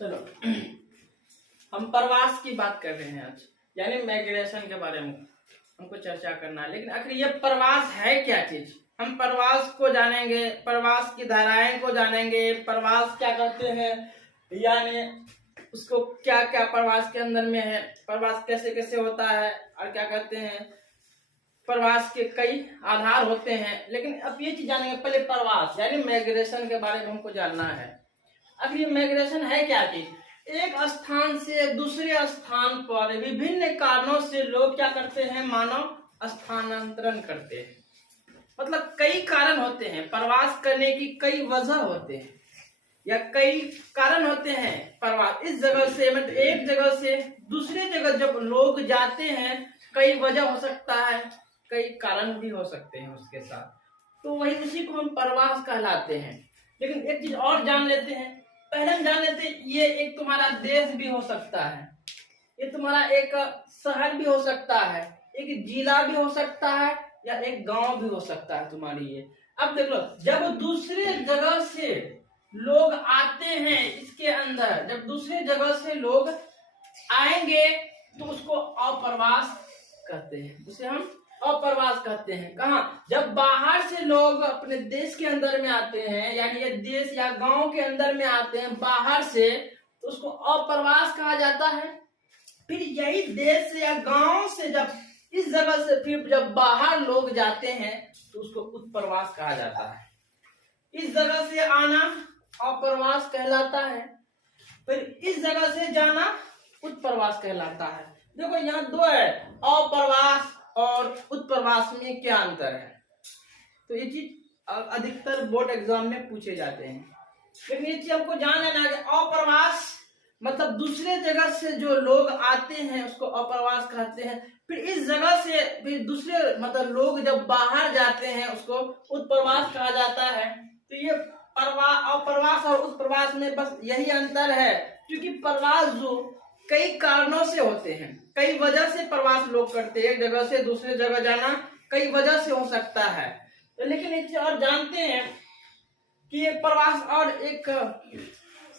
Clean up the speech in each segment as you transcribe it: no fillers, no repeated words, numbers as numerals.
चलो हम प्रवास की बात कर रहे हैं आज, यानी माइग्रेशन के बारे में हमको चर्चा करना है। लेकिन आखिर ये प्रवास है क्या चीज? हम प्रवास को जानेंगे, प्रवास की धाराएं को जानेंगे, प्रवास क्या करते हैं, यानी उसको क्या क्या प्रवास के अंदर में है, प्रवास कैसे कैसे होता है और क्या कहते हैं, प्रवास के कई आधार होते हैं। लेकिन अब ये चीज जानेंगे, पहले प्रवास यानी माइग्रेशन के बारे में हमको जानना है। आखिर माइग्रेशन है क्या चीज? एक स्थान से दूसरे स्थान पर विभिन्न कारणों से लोग क्या करते हैं, मानव स्थानांतरण करते हैं। मतलब कई कारण होते हैं, प्रवास करने की कई वजह होते हैं या कई कारण होते हैं। प्रवास इस जगह से मतलब एक जगह से दूसरे जगह जब लोग जाते हैं, कई वजह हो सकता है, कई कारण भी हो सकते हैं उसके साथ, तो वही उसी को हम प्रवास कहलाते हैं। लेकिन एक चीज और जान लेते हैं, पहले हम जान लेते हैं, ये एक तुम्हारा देश भी हो सकता है, ये तुम्हारा एक शहर भी हो सकता है, एक जिला भी हो सकता है या एक गांव भी हो सकता है तुम्हारी ये। अब देख लो, जब दूसरे जगह से लोग आते हैं इसके अंदर, जब दूसरे जगह से लोग आएंगे तो उसको अप्रवास कहते हैं, उसे हम अप्रवास कहते हैं। कहाँ? जब बाहर से लोग अपने देश के अंदर में आते हैं, यानी ये देश या गांव के अंदर में आते हैं बाहर से, तो उसको अप्रवास कहा जाता है। फिर यही देश या गांव से जब इस जगह से फिर जब बाहर लोग जाते हैं तो उसको उत्प्रवास कहा जाता है। इस जगह से आना अप्रवास कहलाता है, फिर इस जगह से जाना उत्प्रवास कहलाता है। देखो यहाँ दो है, अप्रवास और उत्प्रवास में क्या अंतर है, तो ये चीज अधिकतर बोर्ड एग्जाम में पूछे जाते हैं। लेकिन ये चीज हमको जान लेना है कि अप्रवास मतलब दूसरे जगह से जो लोग आते हैं उसको अप्रवास कहते हैं। फिर इस जगह से फिर दूसरे मतलब लोग जब बाहर जाते हैं उसको उत्प्रवास कहा जाता है। तो ये अप्रवास और उत्प्रवास में बस यही अंतर है, क्योंकि प्रवास जो कई कारणों से होते हैं, कई वजह से प्रवास लोग करते हैं, एक जगह से दूसरे जगह जाना कई वजह से हो सकता है। तो लेकिन एक चीज और जानते हैं कि ये प्रवास और एक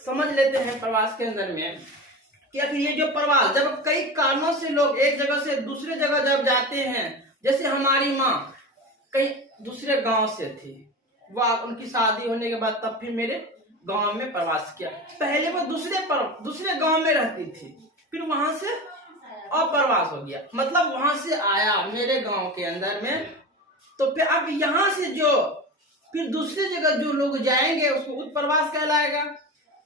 समझ लेते हैं प्रवास के अंदर में कि अभी ये जो प्रवास जब कई कारणों से लोग एक जगह से दूसरे जगह जब जाते हैं, जैसे हमारी माँ कहीं दूसरे गांव से थी, वह उनकी शादी होने के बाद तब फिर मेरे गांव में प्रवास किया। पहले वो दूसरे गांव में रहती थी, फिर वहां से अप्रवास हो गया, मतलब वहां से आया मेरे गांव के अंदर में, तो फिर अब यहाँ से जो फिर दूसरे जगह जो लोग जाएंगे उसको उत्प्रवास कहलाएगा।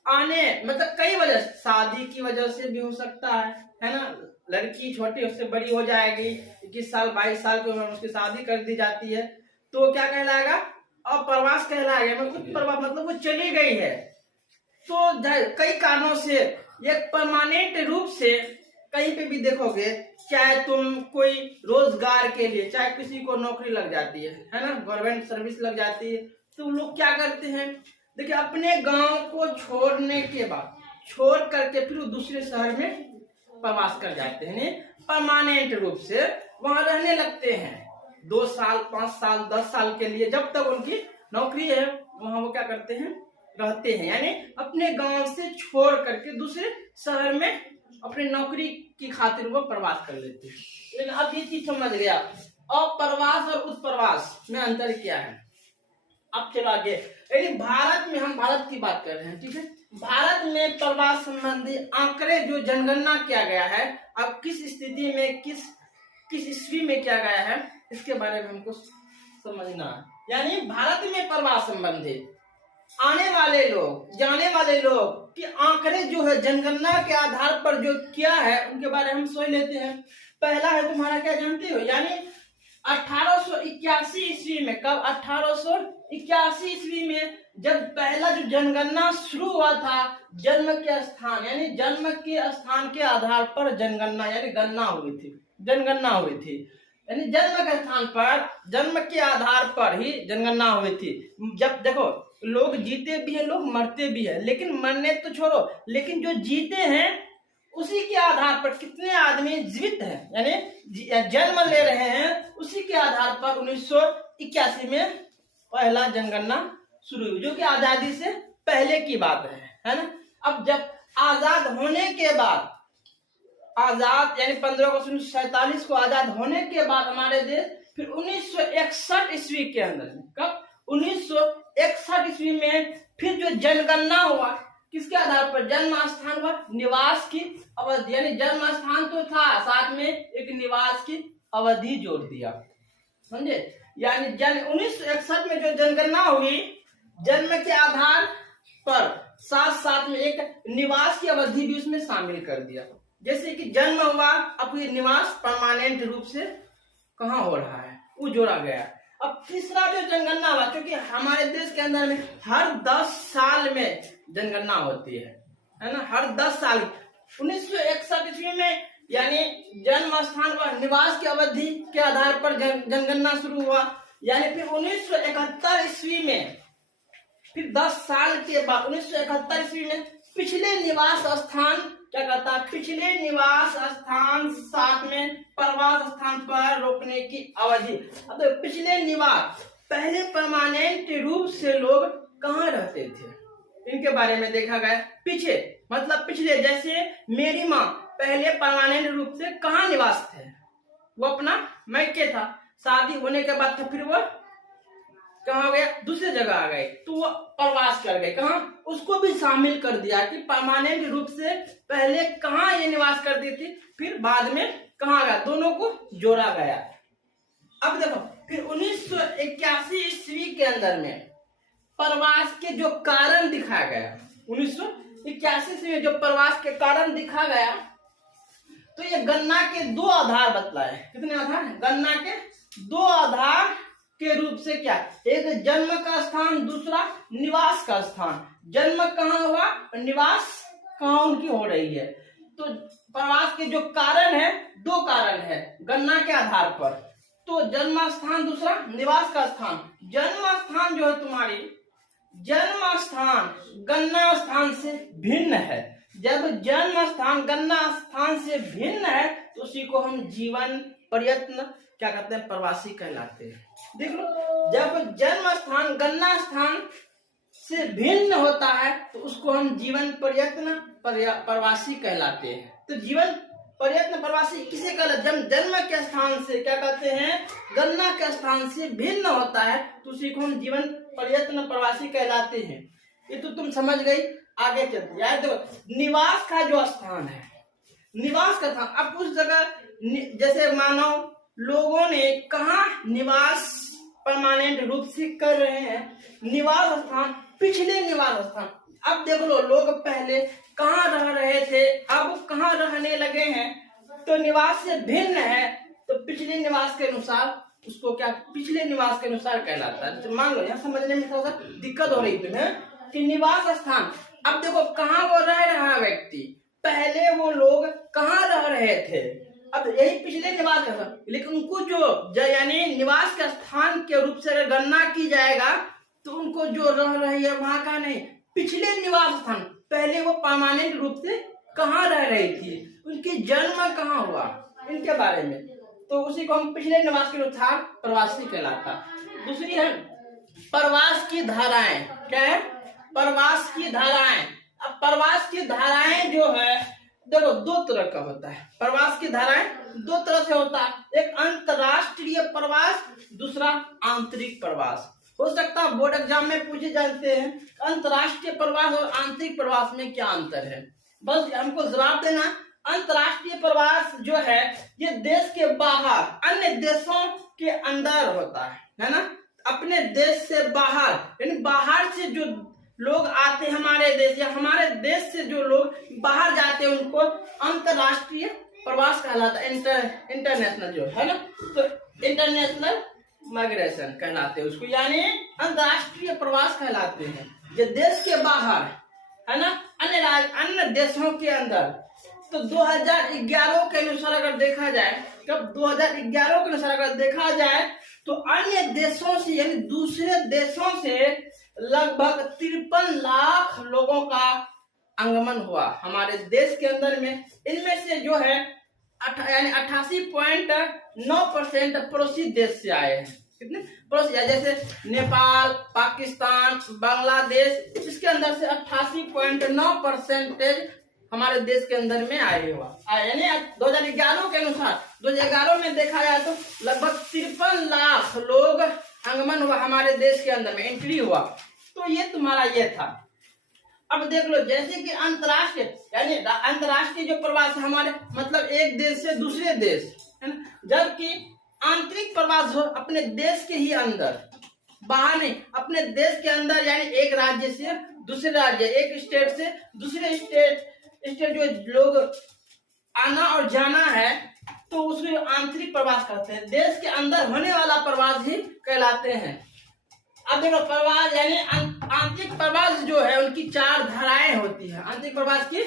आने मतलब कई वजह, शादी की वजह से भी हो सकता है ना, लड़की छोटी उससे बड़ी हो जाएगी, 21 साल 22 साल की उम्र में उसकी शादी कर दी जाती है, तो क्या कहलाएगा, अप्रवास कहलाएगा। उत्प्रवास मतलब वो चली गई है। तो कई कारणों से एक परमानेंट रूप से कहीं पे भी देखोगे, चाहे तुम कोई रोजगार के लिए, चाहे किसी को नौकरी लग जाती है ना, गवर्नमेंट सर्विस लग जाती है, तो लोग क्या करते हैं, देखिए अपने गांव को छोड़ने के बाद छोड़ करके फिर दूसरे शहर में प्रवास कर जाते हैं, परमानेंट रूप से वहां रहने लगते हैं 2 साल 5 साल 10 साल के लिए, जब तक उनकी नौकरी है वहां वो क्या करते हैं, रहते हैं, यानी अपने गांव से छोड़ करके दूसरे शहर में अपनी नौकरी की खातिर वो प्रवास कर लेते हैं। लेकिन अब ये चीज समझ गया, अप्रवास और उत्प्रवास में अंतर क्या है। अब चलो आगे, यदि भारत में, हम भारत की बात कर रहे हैं, ठीक है, भारत में प्रवास संबंधी आंकड़े जो जनगणना किया गया है, अब किस स्थिति में किस ईस्वी में किया गया है, इसके बारे में हमको समझना है। यानी भारत में प्रवास संबंधी आने वाले लोग, जाने वाले लोग कि आंकड़े जो है जनगणना के आधार पर जो किया है उनके बारे में हम सोच लेते हैं। पहला है तुम्हारा, क्या जानते हो, यानी 1881 ईस्वी में, कब, 1881 ईस्वी में जब पहला जो जनगणना शुरू हुआ था, जन्म के स्थान यानी जन्म के स्थान के आधार पर जनगणना यानी गणना हुई थी, जनगणना हुई थी, यानी जन्म के स्थान पर, जन्म के आधार पर ही जनगणना हुई थी। जब देखो लोग जीते भी हैं, लोग मरते भी हैं, लेकिन मरने तो छोड़ो, लेकिन जो जीते हैं उसी के आधार पर कितने आदमी जीवित हैं, यानी जन्म ले रहे हैं, उसी के आधार पर 1981 में पहला जनगणना शुरू हुई, जो कि आजादी से पहले की बात है ना। अब जब आजाद होने के बाद, आजाद यानी 15 अगस्त 1947 को आजाद होने के बाद हमारे देश फिर 1961 ईस्वी के अंदर में, कब 1961 ईस्वी में फिर जो जनगणना हुआ, किसके आधार पर? जन्म स्थान हुआ, निवास की अवधि, यानी जन्म स्थान तो था, साथ में एक निवास की अवधि जोड़ दिया, समझे? यानी 1961 में जो जनगणना हुई, जन्म के आधार पर साथ साथ में एक निवास की अवधि भी उसमें शामिल कर दिया। जैसे कि जन्म हुआ, अब ये निवास परमानेंट रूप से कहाँ हो रहा है, वो जोड़ा गया। अब तीसरा जो जनगणना हुआ, क्योंकि हमारे देश के अंदर में हर 10 साल में जनगणना होती है ना, हर 10 साल। 1961 ईस्वी में यानी जन्म स्थान व निवास की अवधि के आधार पर जनगणना शुरू हुआ, यानी फिर 1971 ईस्वी में, फिर 10 साल के बाद 1971 ईस्वी में पिछले निवास स्थान क्या कहता है, पिछले निवास स्थान साथ में प्रवास स्थान पर रोकने की अवधि। अब तो पिछले निवास, पहले परमानेंट रूप से लोग कहाँ रहते थे, इनके बारे में देखा गया। पीछे मतलब पिछले, जैसे मेरी माँ पहले परमानेंट रूप से कहाँ निवास थे, वो अपना मैके था, शादी होने के बाद फिर वो कहाँ गया, दूसरी जगह आ गए, तो वो प्रवास कर गए, कहाँ, उसको भी शामिल कर दिया कि परमानेंट रूप से पहले कहाँ ये निवास करती थी, फिर बाद में कहाँ गया, दोनों को जोड़ा गया। अब देखो फिर 1981 ईस्वी के अंदर में प्रवास के जो कारण दिखाया गया, 1981 ईस्वी में जो प्रवास के कारण दिखा गया, तो ये गणना के 2 आधार बतलाए। कितने आधार? गणना के 2 आधार के रूप से क्या, एक जन्म का स्थान, दूसरा निवास का स्थान। जन्म कहाँ हुआ, निवास कहाँ उनकी हो रही है। तो प्रवास के जो कारण है, 2 कारण है गणना के आधार पर, तो जन्म स्थान, दूसरा निवास का स्थान। जन्म स्थान जो है तुम्हारी, जन्म स्थान गणना स्थान से भिन्न है। जब जन्म स्थान गणना स्थान से भिन्न है तो उसी को हम जीवन प्रयत्न क्या कहते हैं, प्रवासी कहलाते हैं। देख लो, जब जन्म स्थान गणना स्थान से भिन्न होता है तो उसको हम जीवन प्रयत्न प्रवासी कहलाते हैं। तो जीवन प्रयत्न प्रवासी किसे कहलाते? जब जन्म के स्थान से क्या कहते हैं, गणना के स्थान से भिन्न होता है तो उसी को हम जीवन प्रयत्न प्रवासी कहलाते हैं। ये तो तुम समझ गई। आगे चलते यार, देखो निवास का जो स्थान है, निवास का स्थान, अब उस जगह जैसे मानो लोगों ने कहा निवास परमानेंट रूप से कर रहे हैं, निवास स्थान, पिछले निवास स्थान। अब देख लो, लोग पहले कहाँ रह रहे थे, अब कहाँ रहने लगे हैं, तो निवास से भिन्न है, तो पिछले निवास के अनुसार उसको क्या, पिछले निवास के अनुसार कहलाता है। तो मान लो यहाँ समझने में थोड़ा सा दिक्कत हो रही तुम्हें कि निवास स्थान, अब देखो कहाँ वो रह रहा है व्यक्ति, पहले वो लोग कहाँ रह रहे थे, अब यही पिछले निवास का स्थान, लेकिन उनको जो यानी निवास के स्थान के रूप से अगर गणना की जाएगा तो उनको जो रह रही है वहां का नहीं, पिछले निवास स्थान, पहले वो परमानेंट रूप से कहाँ रह रही थी, उनकी जन्म कहाँ हुआ, इनके बारे में, तो उसी को हम पिछले निवास के अनुसार प्रवासी कहलाता। दूसरी है प्रवास की धाराएं। क्या है? प्रवास की धाराएं। अब प्रवास की धाराएं जो है देखो 2 तरह का होता है। प्रवास की धाराएं 2 तरह से होता है, एक अंतरराष्ट्रीय प्रवास, दूसरा आंतरिक प्रवास। हो सकता है बोर्ड एग्जाम में पूछे जाते हैं अंतरराष्ट्रीय प्रवास और आंतरिक प्रवास में क्या अंतर है, बस हमको जवाब देना। अंतरराष्ट्रीय प्रवास जो है ये देश के बाहर अन्य देशों के अंदर होता है ना, अपने देश से बाहर, यानी बाहर से जो लोग आते हैं हमारे देश, या हमारे देश से जो लोग बाहर जाते हैं उनको अंतरराष्ट्रीय प्रवास कहलाता है। इंटरनेशनल जो है ना, तो इंटरनेशनल माइग्रेशन कहलाते हैं उसको, यानी अंतरराष्ट्रीय प्रवास कहलाते हैं। ये देश के बाहर है ना, अन्य देशों के अंदर। तो 2011 के अनुसार अगर देखा जाए, कब 2011 के अनुसार अगर देखा जाए तो अन्य देशों से यानी दूसरे देशों से लगभग 53 लाख लोगों का आगमन हुआ हमारे देश के अंदर में। इनमें से जो है यानी 88.9% पड़ोसी देश से आए हैं। कितने पड़ोसी? जैसे नेपाल, पाकिस्तान, बांग्लादेश, इसके अंदर से 88.9% हमारे देश के अंदर में आए हुआ, यानी 2011 के अनुसार 2011 में देखा जाए तो लगभग 53 लाख लोग आगमन हुआ हमारे देश के अंदर में, एंट्री हुआ। तो ये तुम्हारा ये था। अब देख लो, जैसे कि अंतरराष्ट्रीय यानी अंतरराष्ट्रीय जो प्रवास है हमारे, मतलब एक देश से दूसरे देश, है ना, जबकि आंतरिक प्रवास हो अपने देश के ही अंदर, बाहर नहीं, अपने देश के अंदर, यानी एक राज्य से दूसरे राज्य, एक स्टेट से दूसरे स्टेट जो लोग आना और जाना है तो उसमें आंतरिक प्रवास करते हैं। देश के अंदर होने वाला प्रवास ही कहलाते हैं। अब देखो, प्रवास यानी आंतरिक प्रवास जो है उनकी 4 धाराएं होती है। आंतरिक प्रवास की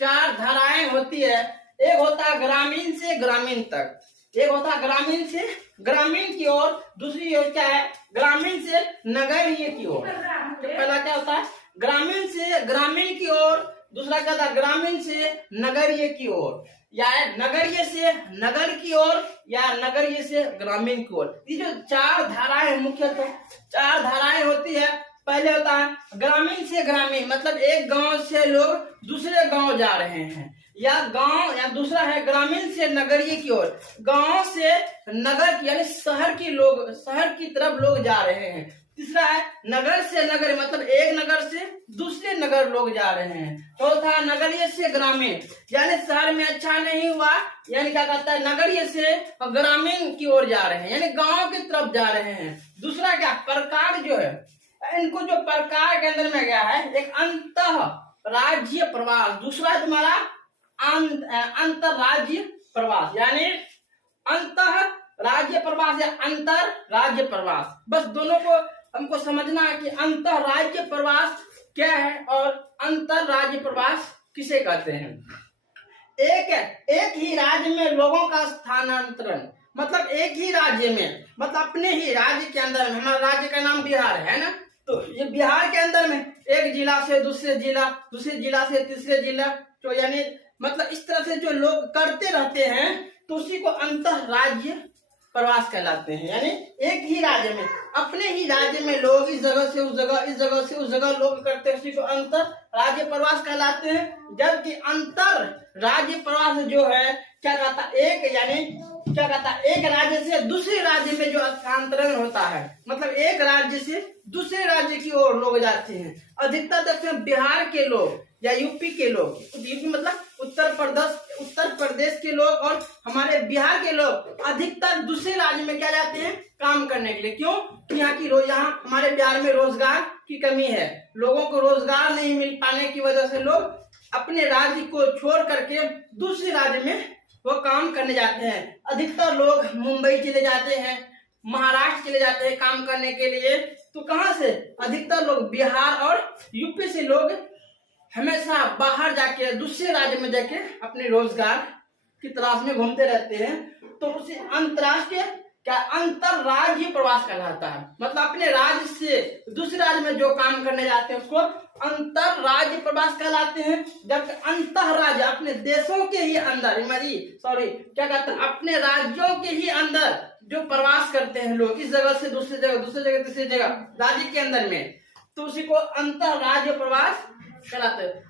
4 धाराएं होती है। एक होता है ग्रामीण से ग्रामीण तक, एक होता है ग्रामीण से ग्रामीण की ओर, दूसरी ओर क्या है, ग्रामीण से नगरीय की ओर। तो पहला क्या होता है, ग्रामीण से ग्रामीण की ओर, दूसरा क्या होता है, ग्रामीण से नगरीय की ओर, या नगरीय से नगर की ओर, या नगरीय से ग्रामीण की ओर। ये जो 4 धाराएं मुख्यतः 4 धाराएं होती है। पहले होता है ग्रामीण से ग्रामीण, मतलब एक गांव से लोग दूसरे गांव जा रहे हैं, या गांव, या दूसरा है ग्रामीण से नगरीय की ओर, गांव से नगर यानी शहर की लोग, शहर की तरफ लोग जा रहे हैं। तीसरा है नगर से नगर, मतलब एक नगर से दूसरे नगर लोग जा रहे हैं। चौथा नगरीय से ग्रामीण, यानी शहर में अच्छा नहीं हुआ, यानी क्या कहता है, नगरीय से ग्रामीण की ओर जा रहे हैं, यानी गांव की तरफ जा रहे हैं। दूसरा क्या, प्रकार जो है, इनको जो प्रकार के अंदर में गया है, एक अंतः राज्य प्रवास, दूसरा तुम्हारा अंतरराज्य प्रवास, यानी अंतः राज्य प्रवास या अंतर राज्य प्रवास। बस दोनों को हमको समझना है कि अंतर राज्य प्रवास क्या है और अंतर राज्य प्रवास किसे कहते हैं। एक ही राज्य में लोगों का स्थानांतरण, मतलब एक ही राज्य में, मतलब अपने ही राज्य के अंदर में, हमारा राज्य का नाम बिहार है ना, तो ये बिहार के अंदर में एक जिला से दूसरे जिला, दूसरे जिला से तीसरे जिला, तो यानी मतलब इस तरह से जो लोग करते रहते हैं तो उसी को अंतर राज्य प्रवास कहलाते हैं। यानी एक ही राज्य में, अपने ही राज्य में लोग इस जगह से उस जगह, इस जगह से उस जगह लोग करते हैं, उसी को अंतर राज्य प्रवास कहलाते हैं। जबकि अंतर राज्य प्रवास जो है क्या कहता है, एक यानी क्या कहता है, एक राज्य से दूसरे राज्य में जो स्थानांतरण होता है, मतलब एक राज्य से दूसरे राज्य की ओर लोग जाते हैं। अधिकतर देखते हैं बिहार के लोग या यूपी के लोग, यूपी मतलब उत्तर प्रदेश के लोग और हमारे बिहार के लोग अधिकतर दूसरे राज्य में क्या जाते हैं, काम करने के लिए। क्यों? यहाँ हमारे बिहार में रोजगार की कमी है, लोगों को रोजगार नहीं मिल पाने की वजह से लोग अपने राज्य को छोड़ करके दूसरे राज्य में वो काम करने जाते हैं। अधिकतर लोग मुंबई चले जाते हैं, महाराष्ट्र चले जाते हैं काम करने के लिए। तो कहाँ से अधिकतर लोग, बिहार और यूपी से लोग हमेशा बाहर जाके दूसरे राज्य में जाके अपने रोजगार की तलाश में घूमते रहते हैं। तो उसे अंतरराष्ट्रीय क्या अंतर राज्य प्रवास कहलाता है। मतलब अपने राज्य से दूसरे राज्य में जो काम करने जाते हैं उसको अंतर राज्य प्रवास कहलाते हैं। जबकि अंतर राज्य अपने देशों के ही अंदर, क्या कहते हैं, अपने राज्यों के ही अंदर जो प्रवास करते हैं लोग, इस जगह से दूसरी जगह, दूसरी जगह तीसरी जगह, राज्य के अंदर में, तो उसी को अंतर राज्य प्रवास कहलाते हैं,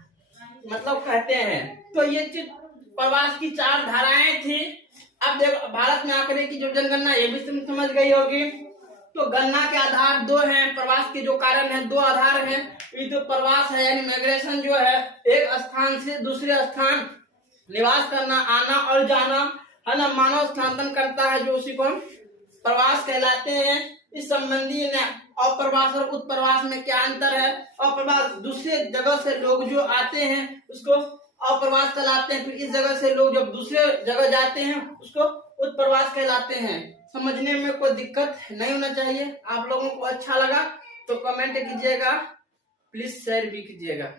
मतलब कहते हैं। तो ये चीज प्रवास की 4 धाराएं थी। अब देखो, भारत में आंकड़े की जो जनगणना, ये भी तुम समझ गई होगी। तो गणना के आधार 2 हैं, प्रवास के जो कारण है 2 आधार हैं। ये जो प्रवास है यानी माइग्रेशन जो है, एक स्थान से दूसरे स्थान निवास करना, आना और जाना, है ना, मानव स्थानांतरण करता है, जो उसी को हम प्रवास कहलाते हैं। इस संबंधी ने अप्रवास और उत्प्रवास में क्या अंतर है। अप्रवास दूसरे जगह से लोग जो आते हैं उसको अप्रवास कहलाते हैं, फिर इस जगह से लोग जब दूसरे जगह जाते हैं उसको उत्प्रवास कहलाते हैं। समझने में कोई दिक्कत नहीं होना चाहिए। आप लोगों को अच्छा लगा तो कमेंट कीजिएगा, प्लीज शेयर भी कीजिएगा।